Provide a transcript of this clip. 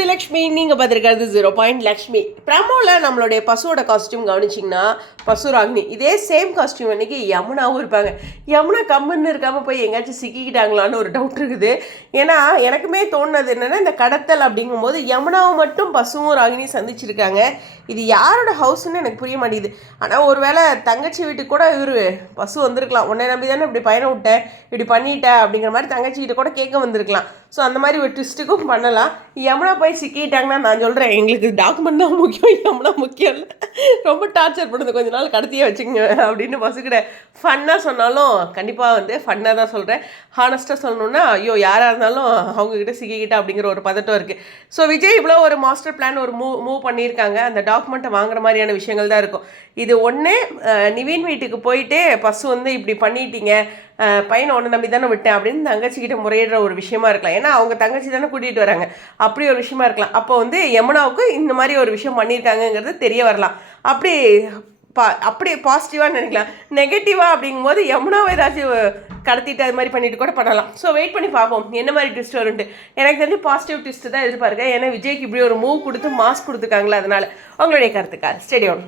இப்படி லக்ஷ்மி? நீங்கள் பார்த்துருக்கிறது ஜீரோ பாயிண்ட் லக்ஷ்மி. ப்ரமோவில் நம்மளுடைய பசுவோட காஸ்டியூம் கவனிச்சிங்கன்னா பசு ராகினி இதே சேம் காஸ்டியூம் அன்றைக்கி யமுனாவும் இருப்பாங்க. யமுனா கம்முன்னு இருக்காமல் போய் எங்கேயாச்சும் சிக்கிக்கிட்டாங்களான்னு ஒரு டவுட் இருக்குது. ஏன்னா எனக்குமே தோணுனது என்னென்னா இந்த கடத்தல் அப்படிங்கும்போது யமுனாவை மட்டும் பசுவும் ராகினி சந்திச்சிருக்காங்க. இது யாரோட ஹவுஸ்ன்னு எனக்கு புரிய மாட்டேங்குது. ஆனால் ஒருவேளை தங்கச்சி வீட்டுக்கு கூட இவர் பசு வந்திருக்கலாம். உன்னை நம்பி தானே இப்படி பயணம் விட்டேன் இப்படி பண்ணிட்டேன் அப்படிங்கிற மாதிரி தங்கச்சி கிட்ட கூட கேட்க வந்திருக்கலாம். ஸோ அந்த மாதிரி ஒரு ட்விஸ்ட்டுக்கும் பண்ணலாம். யமுனா போய் சிக்கிட்டாங்கன்னா நான் சொல்கிறேன் எங்களுக்கு டாக்குமெண்ட் தான் முக்கியம் நம்மளா முக்கியம் இல்லை. ரொம்ப டார்ச்சர் பண்ணுது கொஞ்ச நாள் கடத்தியே வச்சுங்க அப்படின்னு பசுக்கிட்ட ஃபன்னாக சொன்னாலும் கண்டிப்பாக வந்து ஃபன்னாக தான் சொல்கிறேன் ஹானஸ்ட்டாக சொல்லணுன்னா ஐயோ யாராக இருந்தாலும் அவங்கக்கிட்ட சிக்கிக்கிட்டா அப்படிங்கிற ஒரு பதட்டம் இருக்குது ஸோ விஜய் இவ்வளோ ஒரு மாஸ்டர் பிளான் ஒரு மூவ் மூவ் பண்ணியிருக்காங்க. அந்த டாக்குமெண்ட்டை வாங்குற மாதிரியான விஷயங்கள் தான் இருக்கும். இது ஒன்று நிவின் வீட்டுக்கு போயிட்டு பசு வந்து இப்படி பண்ணிட்டீங்க. பையனை ஒன்று நம்பி தானே விட்டேன் அப்படின்னு தங்கச்சிக்கிட்ட முறையிடுற ஒரு விஷயமா இருக்கலாம். ஏன்னா அவங்க தங்கச்சி தானே கூட்டிகிட்டு வராங்க. அப்படி ஒரு விஷயமா இருக்கலாம். அப்போ வந்து யமுனாவுக்கு இந்த மாதிரி ஒரு விஷயம் பண்ணியிருக்காங்கங்கிறது தெரிய வரலாம். அப்படி பா அப்படி பாசிட்டிவாக நினைக்கலாம். நெகட்டிவாக அப்படிங்கும்போது யமுனாவை ஏதாச்சும் கடத்திட்டு அது மாதிரி பண்ணிட்டு கூட பண்ணலாம். ஸோ வெயிட் பண்ணி பார்ப்போம். என்ன மாதிரி ட்விஸ்ட் வரும்ட்டு எனக்கு தெரிஞ்சு பாசிட்டிவ் ட்விஸ்ட் தான் எதிர்பார்க்கேன் ஏன்னா விஜய்க்கு இப்படி ஒரு மூவ் கொடுத்து மாஸ்க் கொடுத்துருக்காங்களே அதனால். உங்களுடைய கருத்துக்கா ஸ்டேடியம்